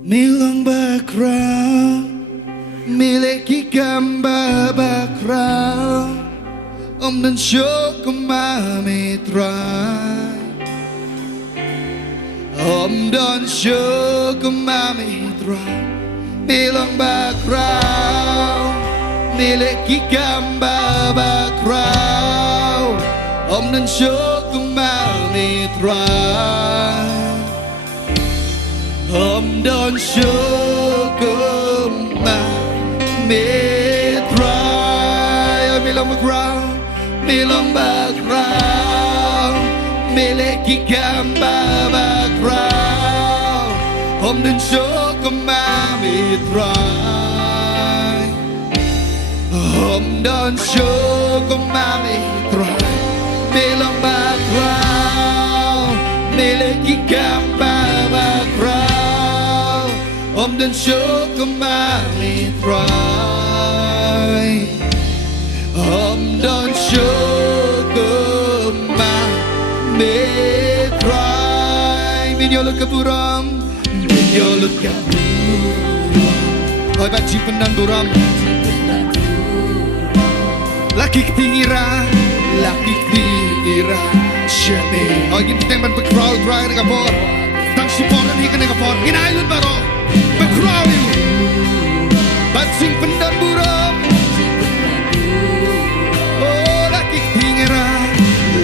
Milang bakra, miliki gambar bakra, om dan syok mitra, om dan syok mitra. Milang bakra, miliki gambar bakra, om dan syok mitra. Om dan syukur mitra. Milang bakra, milang bakra, miliki gambar bakra, om dan syukur mitra. Om dan syukur mitra. Milang bakra, miliki gambar bakra, om dan syukur mitra. Om dan syukur mitra. Minyolut keburam, minyolut keburam. Oi baci pendan buram. Laki ketingira, laki ketingira. Shame. Oh gini tempat berkrau dry dengan kapor. Tang sipor dan ikan dengan kapor. Gini ayun baru. Berkrau itu. Bacing pendan buram. Oh laki ketingira,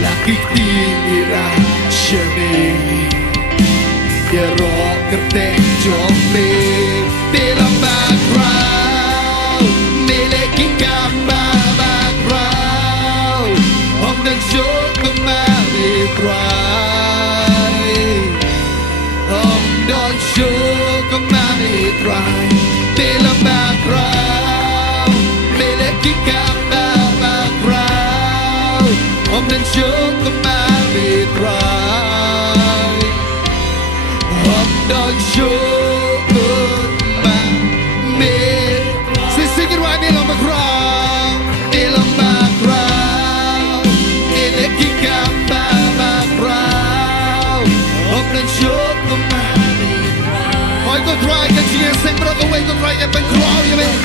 laki ketingira. Shame. Dia roh kerteng jombe. Bilang bakrau, miliki gambar bakrau, om dan syukur mitra. Om dan syukur mitra. Bilang bakrau, miliki gambar bakrau, om dan syukur mitra. Om dan syukur mitra. Sisingin wa bilang bakrau, bilang bakrau, miliki gambar bakrau, om dan syukur mitra. Oi go try kecing yang sing brother, oi go try yang bakrau ya men.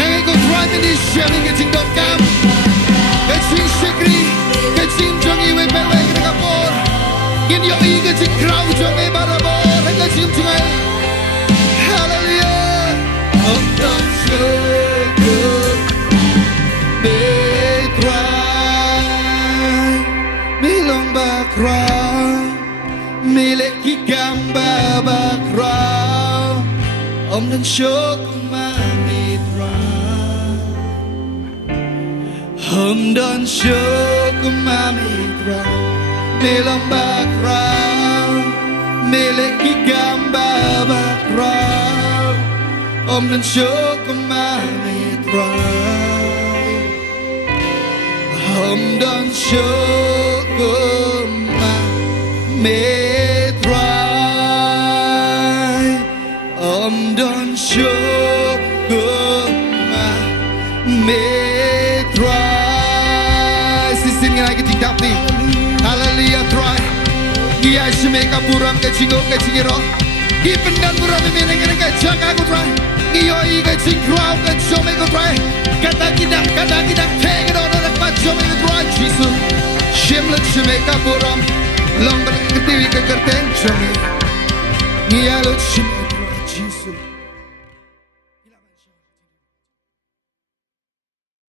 Hey go try ni sharing kecing .com. Kecing sekri, kecing jongi we pewe kena kapor. In your eager to crowd your way barabor and let him try. Hallelujah. Om dan syukur mitra. Milang bakra, miliki gambar bakra, om dan syukur mitra. Om dan syukur mitra. Milang bakra, miliki gambar bakra, om dan syukur mitra. Om dan syukur mitra. Om dan syukur mitra. Sisin lagi tingkap nih. Haleluya try. Dia semeka buram kecing kecingiro. Di pendan buram memilih kecang aku try. Ngiyoi kecing crowd kecong aku try. Kata kidang take it on the macam aku try. Jesus. Shimlet semeka buram. Long berketiwi ke kerteng cumi. Ngiyalut